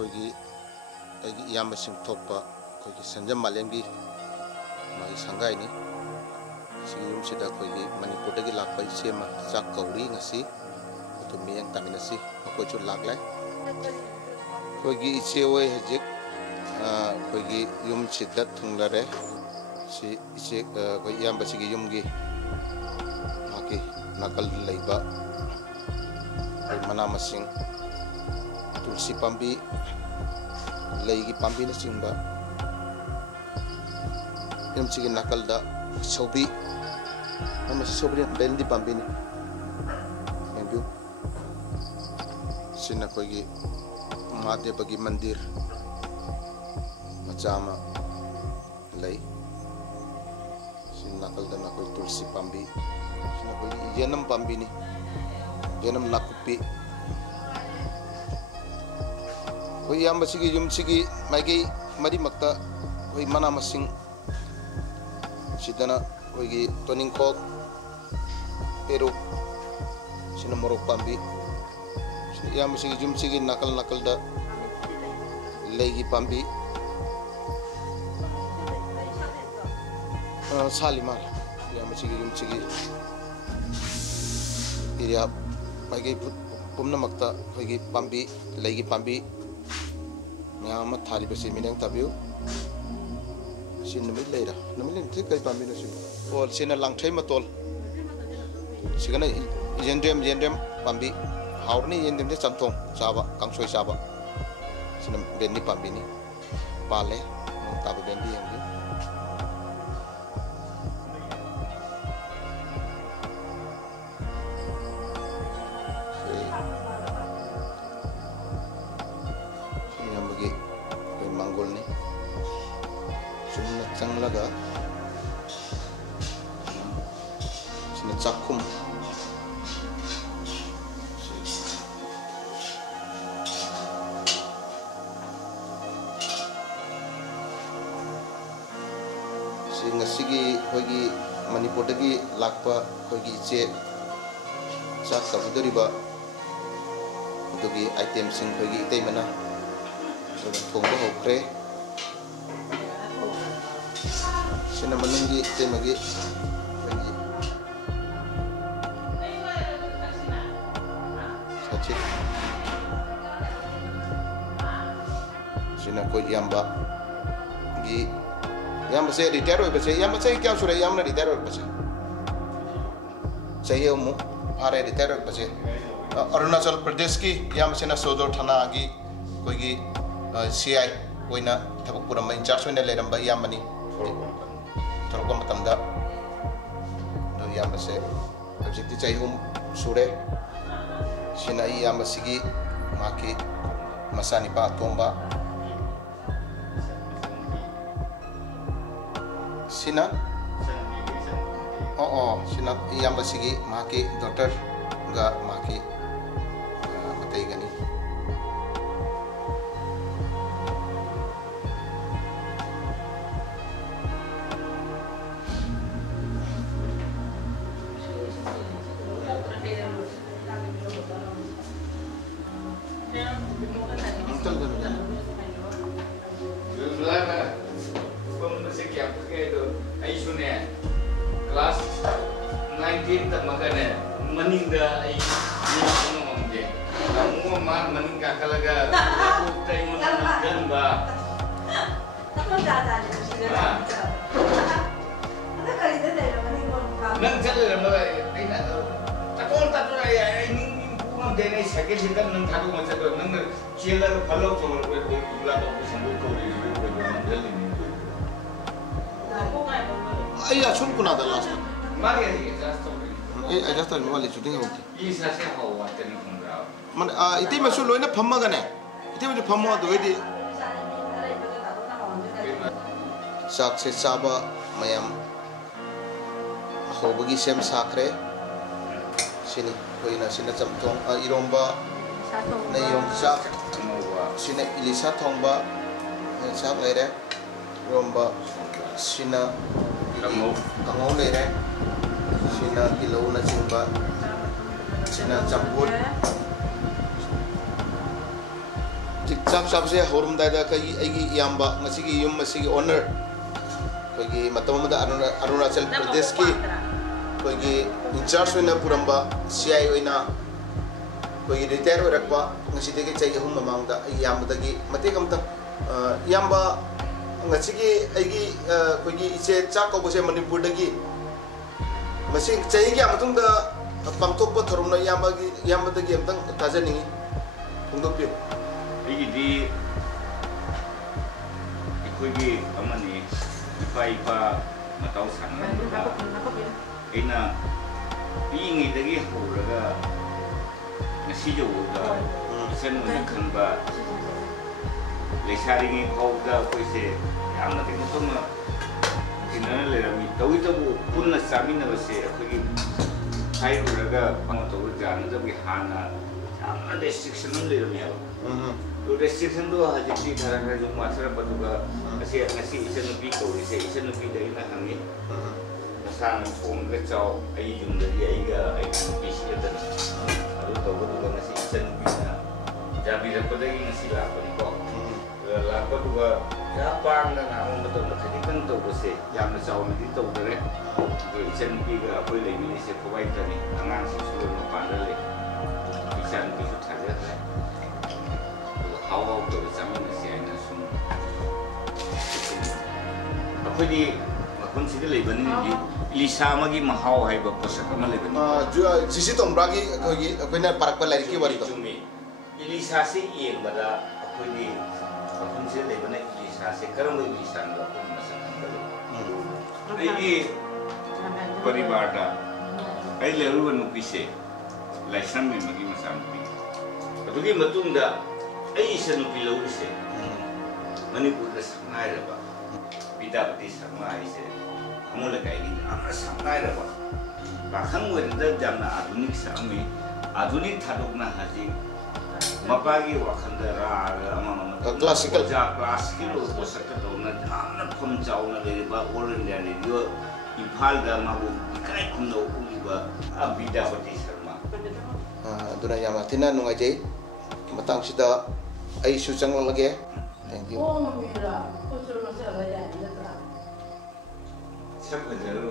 ꯑꯩꯈꯣꯏꯒꯤ ꯑꯩꯒꯤ ꯏꯌꯥꯝꯕꯁꯤꯡ ꯊꯣꯛꯄ ꯑꯩꯈꯣꯏꯒꯤ ꯁꯟꯖꯝ ꯃꯥꯂꯦꯝꯒꯤ ꯃꯥꯒꯤ ꯁꯪꯒꯥꯏꯅꯤ ꯁꯤꯒꯤ ꯌꯨꯝꯁꯤꯗ ꯑꯩꯈꯣꯏꯒꯤ ꯃꯅꯤꯄꯨꯔꯗꯒꯤ ꯂꯥꯛꯄ ꯏꯆꯦ ꯑꯃ ꯆꯥꯛ ꯀꯧꯔꯤ ꯉꯁꯤ ꯑꯗꯨ ꯃꯤꯠꯌꯦꯡ ꯇꯥꯃꯤꯟꯅꯁꯤ ꯃꯈꯣꯏꯁꯨ ꯂꯥꯛꯂꯦ ꯑꯩꯈꯣꯏꯒꯤ ꯏꯆꯦ ꯍꯣꯏ ꯍꯧꯖꯤꯛ ꯑꯩꯈꯣꯏꯒꯤ ꯌꯨꯝꯁꯤꯗ ꯊꯨꯡꯂꯔꯦ ꯁꯤ ꯏꯆꯦ ꯑꯩꯈꯣꯏ ꯏꯌꯥꯝꯕꯁꯤꯒꯤ ꯌꯨꯝꯒꯤ ꯃꯥꯒꯤ ꯅꯥꯀꯜꯗ ꯂꯩꯕ ꯑꯩꯈꯣꯏ ꯃꯅꯥ ꯃꯁꯤꯡ ꯇꯨꯜꯁꯤ ꯄꯥꯝꯕꯤ ꯂꯩꯒꯤ ꯄꯥꯝꯕꯤꯅꯆꯤꯡꯕ ꯌꯨꯝꯁꯤꯒꯤ ꯅꯥꯀꯜꯗ ꯁꯧꯕꯤ ꯃꯁꯤ ꯁꯧꯕꯤ ꯕꯦꯟꯗꯤ ꯄꯥꯝꯕꯤꯅꯤ ꯌꯦꯡꯕꯤꯌꯨ ꯁꯤꯅ ꯑꯩꯈꯣꯏꯒꯤ ꯃꯍꯥꯗꯦꯕꯒꯤ ꯃꯟꯗꯤꯔ ꯃꯆꯥ ꯑꯃ ꯂꯩ ꯁꯤ ꯅꯥꯀꯜꯗꯅ ꯑꯩꯈꯣꯏ ꯇꯨꯜꯁꯤ ꯄꯥꯝꯕꯤ ꯁꯤꯅ ꯑꯩꯈꯣꯏꯒꯤ ꯌꯦꯅꯝ ꯄꯥꯝꯕꯤꯅꯤ ꯌꯦꯅꯝ ꯅꯥꯀꯨꯞꯄꯤ ꯑꯩꯈꯣꯏ ꯏꯌꯥꯝꯕꯁꯤꯒꯤ ꯌꯨꯝꯁꯤꯒꯤ ꯃꯥꯏꯀꯩ ꯃꯔꯤꯃꯛꯇ ꯑꯩꯈꯣꯏ ꯃꯅꯥ ꯃꯁꯤꯡ ꯁꯤꯗꯅ ꯑꯩꯈꯣꯏꯒꯤ ꯇꯣꯅꯤꯡꯈꯣꯛ ꯄꯦꯔꯨꯛ ꯁꯤꯅ ꯃꯣꯔꯣꯛ ꯄꯥꯝꯕꯤ ꯏꯌꯥꯝꯕꯁꯤꯒꯤ ꯌꯨꯝꯁꯤꯒꯤ ꯅꯥꯀꯜ ꯅꯥꯀꯜꯗ ꯂꯩꯒꯤ ꯄꯥꯝꯕꯤ ꯁꯥꯠꯂꯤ ꯃꯥꯜꯂꯦ ꯏꯌꯥꯝꯕꯁꯤꯒꯤ ꯌꯨꯝꯁꯤꯒꯤ ꯑꯦꯔꯤꯌꯥ ꯃꯥꯏꯀꯩ ꯄꯨꯝꯅꯃꯛꯇ ꯑꯩꯈꯣꯏꯒꯤ ꯄꯥꯝꯕꯤ ꯂꯩꯒꯤ ꯄꯥꯝꯕꯤ ꯃꯌꯥꯝ ꯑꯃ ꯊꯥꯔꯤꯕꯁꯤ ꯃꯤꯠꯌꯦꯡ ꯇꯥꯕꯤꯌꯨ ꯁꯤ ꯅꯨꯃꯤꯠ ꯂꯩꯔ ꯅꯨꯃꯤꯠ ꯂꯩꯁꯤ ꯀꯩ ꯄꯥꯝꯕꯤꯅꯣ ꯁꯤ ꯇꯣꯜ ꯁꯤꯅ ꯂꯥꯡꯊ꯭ꯔꯩ ꯃꯇꯣꯜ ꯁꯤꯒꯅ ꯌꯦꯟꯗ꯭ꯔꯦꯝ ꯄꯥꯝꯕꯤ ꯍꯥꯎꯔꯅꯤ ꯌꯦꯟꯗ꯭ꯔꯦꯝꯁꯦ ꯆꯝꯊꯣꯡ ꯆꯥꯕ ꯀꯥꯡꯁꯣꯏ ꯆꯥꯕ sini bendi pambini pale tabu bendi yang di sini yang bagi manggul nih sini canglaga sini cakum ngasigi hoigi manipur dagi lakpa hoigi che chak sabudariba dugi item sing hoigi itay mana thongba hokre sina manungi itay magi hoigi sachi sina ko yamba gi yang masih retire hoy base yang masih kya sura yang na retire hoy base चाहिए मु भारे retire hoy base Arunachal Pradesh की yang masih na sodor thana gi koi gi CI koina thapuk puram in charge hoina leram ba yang mani thorok matam da do yang masih objective चाहिए sure sina yang masih gi maki masani pa tomba sina sina yang basigi maki dokter enggak maki matai gani kelas 19 tak makanya meninggal ini ngomong je kamu mah meninggal kalaga aku teh mau nanggan ba apa dah ni sih dah ada kali dah dah meninggal nang jalan lo ini takon ya ini pun dene sakit kan nang thadu macam tu nang cila kalau cuma pula tu sambut kau ini meninggal ini ayah sun kuna da last mari aja just I just told you shooting out isa sa hawa tani kungra man iti masu loina phamma gane iti masu phamma do idi sak se saba mayam hobagi sem sakre sini koina sina chamthong iromba na irom sak sina ilisa thongba sak lere romba sina kangau lere sina kilo na simba sina campur ꯆꯥꯛ ꯆꯥꯕꯁꯦ ꯍꯧꯔꯝꯗꯥꯏꯗ ꯑꯩꯒꯤ ꯏꯌꯥꯝꯕ ꯉꯁꯤꯒꯤ ꯌꯨꯝ ꯑꯁꯤꯒꯤ honour ꯑꯩꯈꯣꯏꯒꯤ ꯃꯇꯝ ꯑꯃꯗ ꯑꯔꯨꯅꯥꯆꯜ ꯄ꯭ꯔꯗꯦꯁꯀꯤ ꯑꯩꯈꯣꯏꯒꯤ ꯏꯟꯆꯥꯔꯖ ꯑꯣꯏꯅ ꯄꯨꯔꯝꯕ CI ꯑꯣꯏꯅ ꯑꯩꯈꯣꯏꯒꯤ ꯔꯤꯇꯥꯌꯔ ꯑꯣꯏꯔꯛꯄ ꯉꯁꯤꯗꯒꯤ ꯆꯍꯤ 3 ꯃꯃꯥꯡꯗ ꯑꯩ ꯏꯌꯥꯝꯕꯗꯒꯤ ꯃꯇꯦꯛ ꯑꯃꯇꯪ ꯏꯌꯥꯝꯕ ngachigi aigi koigi iche chak kobose manipurdagi masi chahi gi amatung da pangthokpa thorumna yambadagi amtang tajaningi phungdokpi aigi di ikoigi amani ipa matau sanna ina pingi dagi horaga ngasi joga isen mun khanba lesaringi khawda koise yamna ke mutuma kinana lerami tawidabu punna samina base akhoi hai uraga pamato jana jabi hana yamna restriction lerami ha to restriction do hajiti dharana jo masara patuga ase ngasi isenupi kawise isenupi daina hangi nasana phone le chao ai jumda di aiga ai pc da adu tawu ngasi isenupi na jabi rapadagi ngasi la pani ko lakwa juga japang dan among betul betul kan tu bersih yang besar nanti tu dere isan piga apa lagi ni se provide tadi angan sesuatu pandai le isan piga saja le hawa tu sama nasi aina sum apa di makun sih le bani di lisa magi mahau hai bapa sakama le bani jisi tombragi kau ni parak pelari ki wari tu lisa sih yang pada apa di kunci lebih naik lisa sekarang lebih lisa nggak pun masih kembali. Ini peribada, ini lalu kan upise, laisan memang ini masam pi. Betul ni betul ndak, ini senupi lalu ise, Manipur dah sangai dah pak, bida peti sangai ise, kamu lekai ini, amat sangai dah pak. Bahkan muda zaman adunik sami, adunik thaduk na haji. Mapagi wakandara ama classical posak tu na amna pom jauh na dari ba orang dari dia Impal da mabu ikai kuno uliba abida pati sarma. Duna yama tina nungai jai matang sida ai su changlang lagi. Thank you. Oh, mira, kau suruh masuk apa ya? Siapa jalan